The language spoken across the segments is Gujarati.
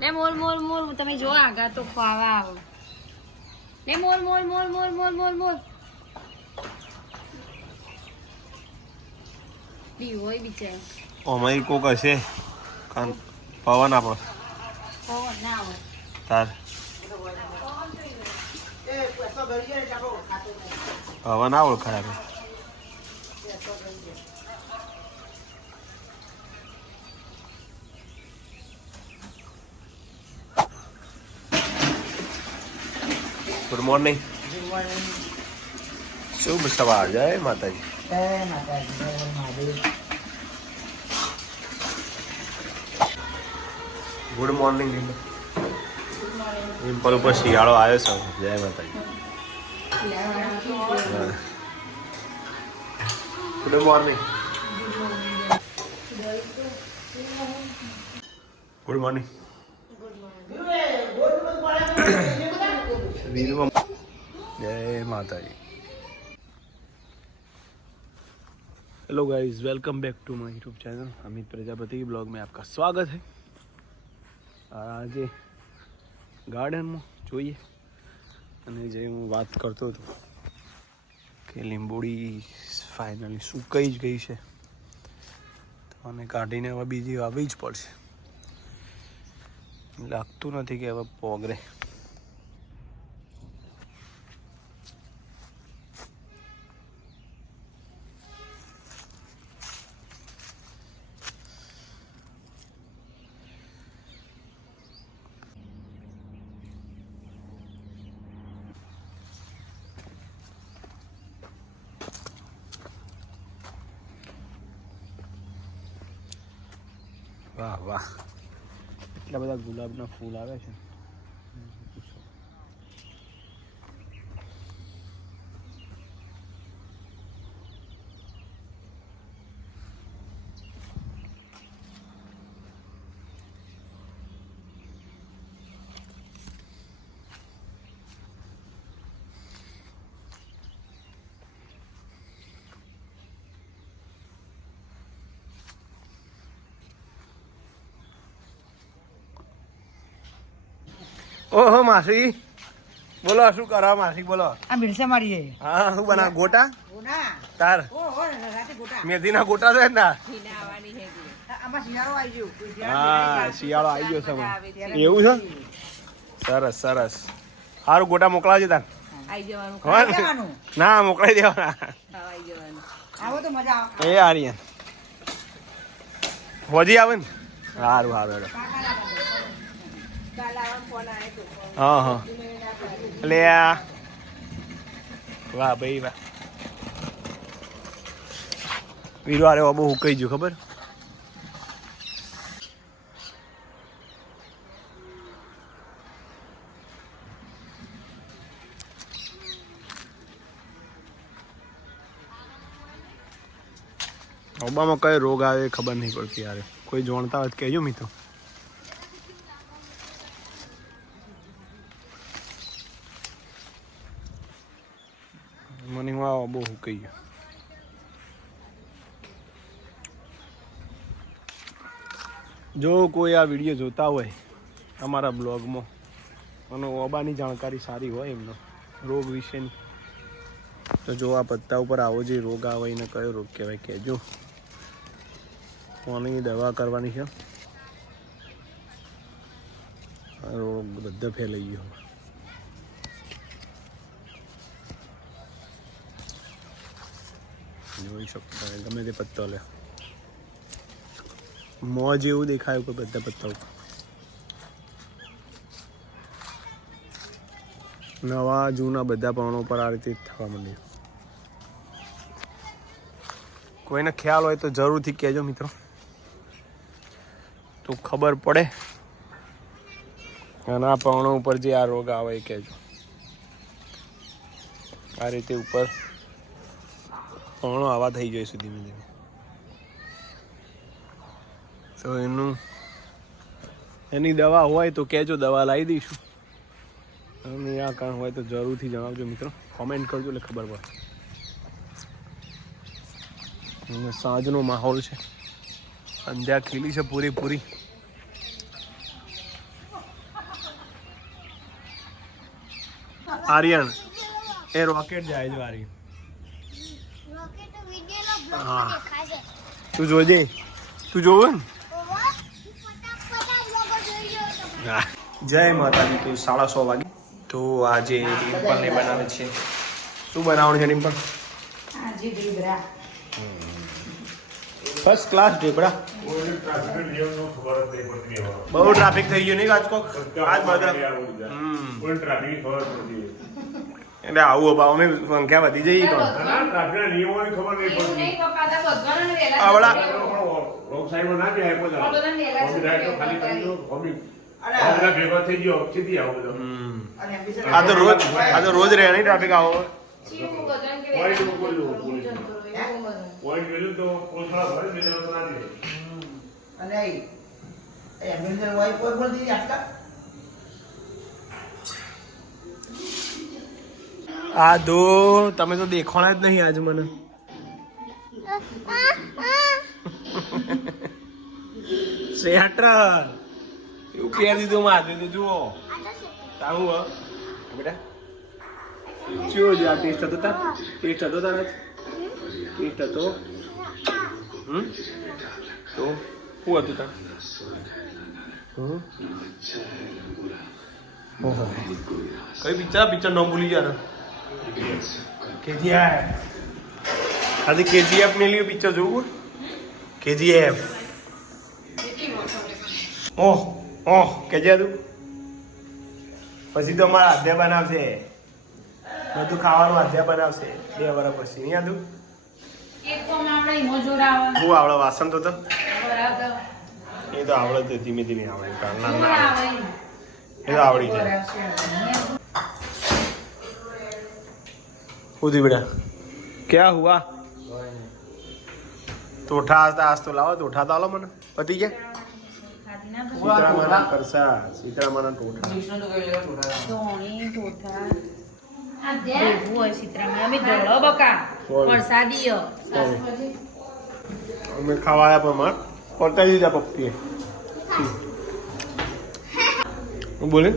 લે મોર મોર મોર તમે જો આગા તો ખાવા આવો લે મોર મોર મોર મોર મોર મોર મોર બી હોય બિચાર ઓમાઈ કોક હશે કાન પવન આપો પવન ના હોય તાર પવન ના ઓળખાય ગુડ મોર્નિંગ શુભ સવાર જય માતાજી ગુડ મોર્નિંગ ડિમ્પલ ઉપર શિયાળો આવ્યો છે જય માતાજી ગુડ મોર્નિંગ ગુડ મોર્નિંગ जय माताजी hello guys welcome back to my YouTube channel Amit Prajapati blog में आपका स्वागत है आज गार्डन में જોઈએ અને જે હું વાત કરતો હતો કે લીંબોડી ફાઇનલી સુકાઈ જ ગઈ છે તો મને કાઢીને હવે બીજી વાવી જ પડશે લાગતું નથી કે હવે પોગરે વાહ વાહ એટલા બધા ગુલાબના ફૂલ આવે છે ઓહો માસી બોલો શું કરો માસી બોલો આ મિરસા મારીએ હા શું બના ગોટા ગોટા તાર ઓહો રાતે ગોટા મેથીના ગોટા છે ને આમાં શિયાળો આવી ગયો હા શિયાળો આવી ગયો છે એવું છે સરસ સરસ સારું ગોટા મોકલાવજો તાર આવી જવાનું જવાનું ના મોકલાઈ દેવાના આવી જવાનું આવો તો મજા આવે એ આર્યન હોજી આવે ને સારું સારું હા હા એટલે વાહ ભાઈ વાહ વીરો આરે બહુ હુકાઈ ગયું ખબર ઓબામાં કયો રોગ આવે ખબર નહીં પડતી યાર કોઈ જાણતા હોય તો કહેજો મિત્રો મને બહુ હુકાઈ ગયો જો કોઈ આ વિડીયો જોતા હોય અમારા બ્લોગમાં અને ઓબાની જાણકારી સારી હોય એમનો રોગ વિશેની તો જો આ પત્તા ઉપર આવો જે રોગ આવે એને કયો રોગ કહેવાય કહેજો કોની દવા કરવાની છે આ રોગ બધો ફેલાઈ ગયો જોઈ શકતા ગમે તે પત્તો લે મોં જેવું દેખાય કોઈ બધા પત્તા ઉપર નવા જૂના બધા પવનો પર આ રીતે થવા માંડ્યું કોઈને ખ્યાલ હોય તો જરૂરથી કહેજો મિત્રો તો ખબર પડે અને આ પવનો ઉપર જે આ રોગ આવે એ કહેજો આ રીતે ઉપર પવનો આવા થઈ જાય છે ધીમે ધીમે તો એની દવા હોય તો કહેજો દવા લાવી દઈશું અને આ કારણ હોય તો જરૂરથી જણાવજો મિત્રો કોમેન્ટ કરજો એટલે ખબર પડે સાંજનો માહોલ છે સંધ્યા ખીલી છે પૂરી. આર્યન એ રોકેટ જાય છે આર્યન. હા તું જોજે, તું જોવું ને. જય માતાજી. તો 6:30 વાગે. તો આજે ડિમ્પલને બનાવે છે. શું બનાવવાનું છે ડિમ્પલ? આજે ઢેબરા. First class dhebra. બહુ ટ્રાફિક થઈ ગયું નહીં રાજકોટ આજ બધા. એટલે આવું અમે સંખ્યા વધી જઈએ તો આ તો રોજ રહે નહીં ટ્રાફિક આવો. આ દો તમે તો દેખાણા જ નહીં આજ મને. સ્વેટર એવું પહેરી દીધું માથે તો જુઓ તારું બેટા ચિયો છે આ ટેસ્ટ હતો તાર? ટેસ્ટ હતો તાર? ટેસ્ટ હતો. તો શું હતું તાર? ઓહો કઈ પિક્ચર ન ભૂલી ગયા. KGF. આજે KGF ને લીધું પિક્ચર જોવું. KGF. ઓહ કેજે તું પછી તો અમારા આધ્યા બનાવશે બધું ખાવાનું. આધ્યા બનાવશે 2 વર્ષ પછી. નહીં આદું હું આવડે વાસણ તો એ તો આવડે ધીમે ધીમે આવડે એ તો આવડી જાય. ઉધી બેટા ક્યાં હુઆ? તોઠા આજ તો લાવો. તોઠા તો આલો મને. પતી ગયા સીતરામાના કરસા. સીતરામાના ટોઠા. અમે ખાવા આવ્યા પણ માર પડતા દીધા પપ્પીએ. હું બોલે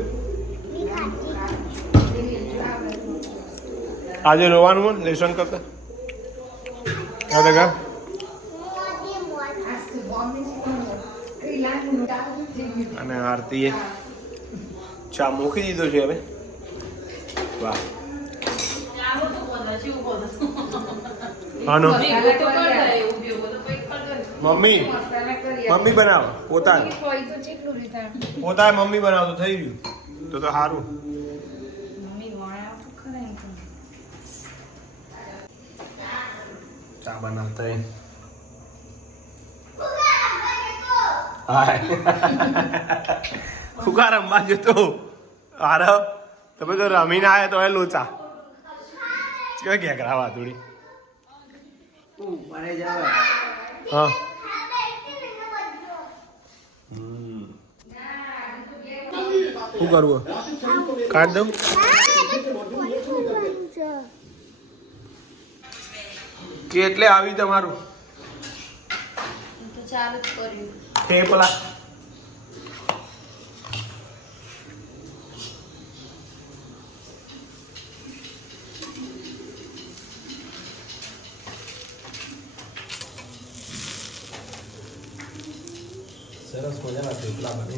આજે રોવાનું લેસન કરતા અને આરતીએ ચા મૂકી દીધો છે હવે. વાહ હાનો મમ્મી બનાવ પોતાને મમ્મી બનાવ તો થઈ ગયું તો સારું. ચા બનાવતા ફુકા રમવા જતો. હારો તમે તો રમીને આવ્યા તો લોચા ઘેકરા વાતુડી. હા શું કરવું? કાઢ દઉં. કેટલે આવી તમારું? પેલા સરસ મજાના થેપલા બને.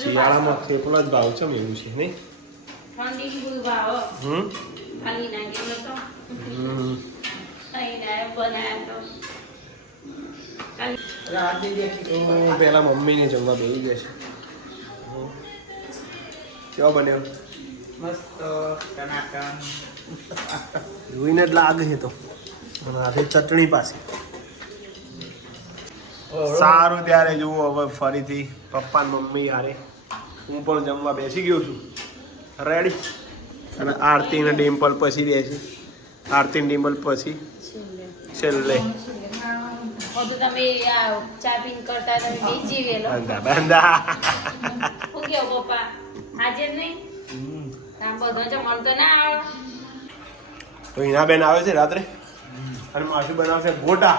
શિયાળામાં થેપલા જ ભાવ છે એવું છે નહીં? પેલા મમ્મીને જમવા બેસી જશે. કેવા બન્યો? મસ્ત ટનાટન. જોઈને જ લાગે છે તો. હાથે ચટણી પાસે. સારું ત્યારે જુઓ હવે ફરીથી પપ્પા ને મમ્મી યારે હું પણ જમવા બેસી ગયો છું રેડી. અને આરતી ને ડિમ્પલ પછી બેસી. આરતી ને ડિમ્પલ પછી છેલ્લે તમે ચા પીને કરતા તમે બેસી ગયેલો. બંધા શું કેવો પપ્પા? આજે જ નહીં બધો તો મળતો ના આવે. તો હિના બેન આવે છે રાત્રે. અને માસી બનાવશે ગોટા.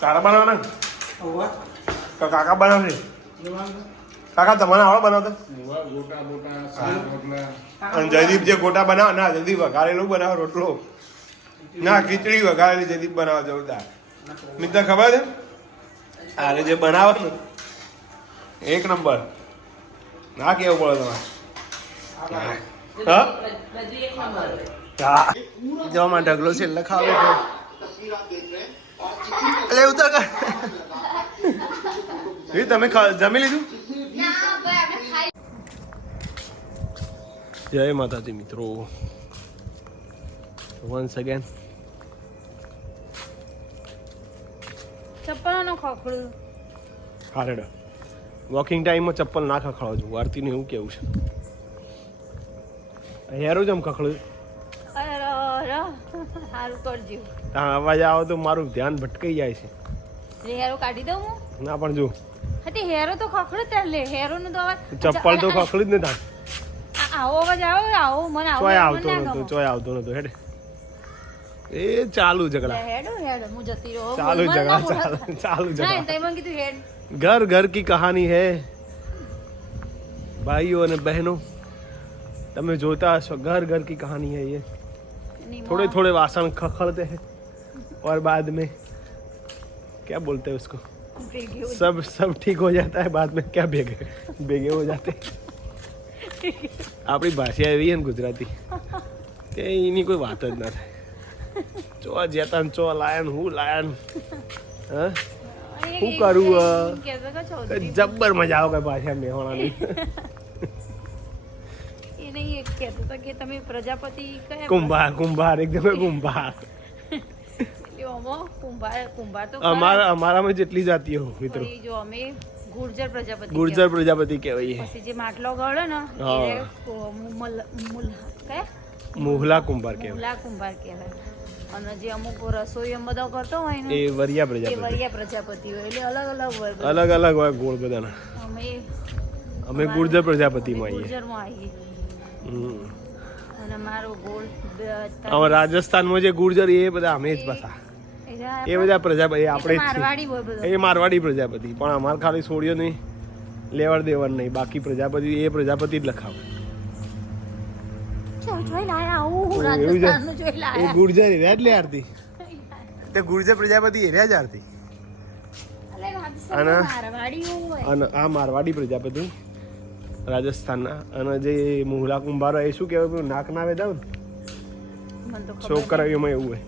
તારા બનાવવાના ને? તો કાકા બનાવશે. કાકા તમારે આવડે બનાવતા? અને જયદીપ જે ગોટા બનાવે ના જયદીપ વઘારેલું બનાવે રોટલો ના ખીચડી વઘારેલી જયદીપ બનાવે જોરદાર. મિત્ર ખબર છે આરે જે બનાવે ને એક નંબર. ના કેવું પડે તમારે. હા જવા માટે ઢગલો છે એટલે ખાવે એટલે ઉતર કર. તમે જમી લીધું? જય માતાજી મિત્રો, વન્સ અગેન. ચપ્પલનો ખોખડું હા રેડા વોકિંગ ટાઈમમાં ચપ્પલ ના ખખડાવો છું. આરતીને એવું કેવું છે. હેરું જ આમ ખખડું. સારું કરજો. ત્યાં અવાજ આવે તો મારું ધ્યાન ભટકાઈ જાય છે. હેરો કાઢી દઉં હું? ના પણ જો હા હેરો તો ખખડું ત્યારે લે હેરો નો તો અવાજ. ચપ્પલ તો ખખડું જ ને ત્યાં. આવો અવાજ આવો મને આવો ચોય આવતો નતો ચોય આવતો નતો હેડે એ ચાલુ ઝઘડા હેડો હું જતી રહો. ચાલુ ઝઘડા ચાલુ ના ઝઘડા. તે મને કીધું હેડ. घर घर की कहानी है भाइयों અને બહેનો. તમે જોતા હશો घर घर की कहानी है ये. थोड़े थोड़े वासन खखड़ते हैं और बाद में क्या बोलते हैं उसको सब ठीक हो जाता है बाद में क्या ભેગે हो जाते આપણી ભાષા એવી છે ને ગુજરાતી કે એની કોઈ વાત જ ના થાય. ચો જેતા ચો લાયન હું લાયન હા શું કરું જબ્બર મજા આવે કઈ પાછા મેહોણાની. એ નહીં કહેતો તો કે તમે પ્રજાપતિ કયા કુંભાર એકદમ કુંભાર. કુંભાર તો અમારામાં જેટલી જાતિઓ મિત્રો જો અમે ગુર્જર પ્રજાપતિ કહેવાય. પછી જે માટલો ગળે ને મુહલા કુંભાર કહેવાય. મુહલા કુંભાર કહેવાય. અને જે અમુક રસોઈ એમ બધો કરતો હોય ને એ વરિયા પ્રજાપતિ હોય. એટલે અલગ અલગ હોય. અલગ અલગ હોય ગોળ બધાના. અમે ગુર્જર પ્રજાપતિમાં આવીએ. ગુર્જરમાં આવીએ. અને મારો ગોળ રાજસ્થાનમાં જે ગુર્જર એ બધા અમે જ પાછા એ બધા પ્રજાપતિ આપણે એ મારવાડી પ્રજાપતિ. પણ અમારે ખાલી છોડ્યો નહીં લેવડ દેવડ નહીં. બાકી પ્રજાપતિ એ પ્રજાપતિ જ લખાવે. ગુર્જર એરિયા જ લે આરતી. તે ગુર્જર પ્રજાપતિ એરિયા જ આરતી. અને આ મારવાડી પ્રજાપતિ રાજસ્થાનના. અને જે મુહલા કુંભાર એ શું કહેવાય નાક ના વેદાવ ને છોકરાઓમાં એવું હોય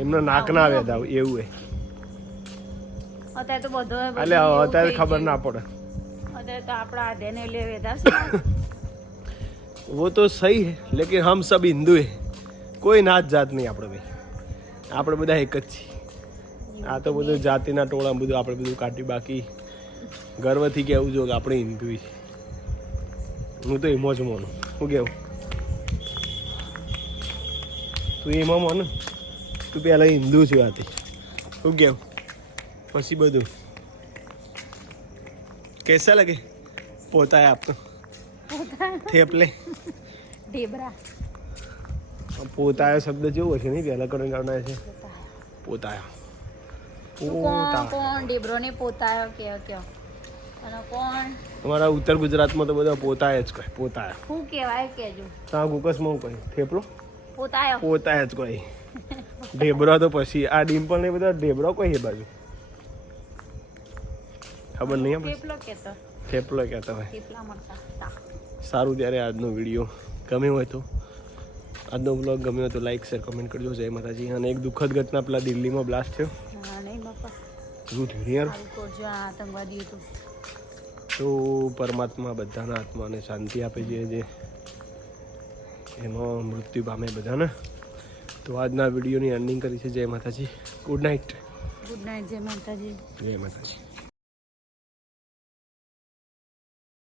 એમનો નાક ના વેદાવ એવું હોય. અત્યારે તો બધો એટલે અત્યારે ખબર ના પડે. અત્યારે તો આપણા આધેને લે વેદા. वो तो सही है लेकिन हम सब हिंदू है. કોઈ નાત જાત નહીં આપણે ભાઈ. આપણે બધા એક જ છીએ. આ તો બધું જાતિના ટોળા બધું આપણે બધું કાઢી બાકી ગર્વથી કહેવું જો કે આપણે હિન્દુ છીએ. હું તો એમાં જ માનું. શું કેવું તું એમાં માનું? તું પહેલાં હિન્દુ છે વાતી. શું કેવું પછી બધું कैसा लगे पोता है आपको? થેપલે ઢેબરા પોતાયો શબ્દ જેવો છે નહીં પહેલા કરીને ગણાય છે પોતાયો. કોણ ઢેબરો ને પોતાયો કયો અને કોણ અમારા ઉત્તર ગુજરાતમાં તો બધા પોતાય જ કહે. પોતાયો શું કહેવાય કેજો. ત્યાં ગુકસમાં હું કહે થેપલો પોતાય જ કહે. ઢેબરો તો પછી આ ડિમ્પલ ને બધા ઢેબરો કોઈ એ બાજુ ખબર નહીં. થેપલો કહેતા હોય. સારું ત્યારે આજનો વિડીયો ગમ્યો હોય તો આજનો બ્લોગ ગમ્યો હોય તો લાઈક શેર કમેન્ટ કરજો. જય માતાજી. અને એક દુઃખદ ઘટના પેલા દિલ્હીમાં બ્લાસ્ટ થયો. આતંકવાદી તો પરમાત્મા બધાના આત્માને શાંતિ આપે છે જે એમાં મૃત્યુ પામે બધાને. તો આજના વિડીયોની એન્ડિંગ કરી છે. જય માતાજી. Good night. જય માતાજી. જય માતાજી.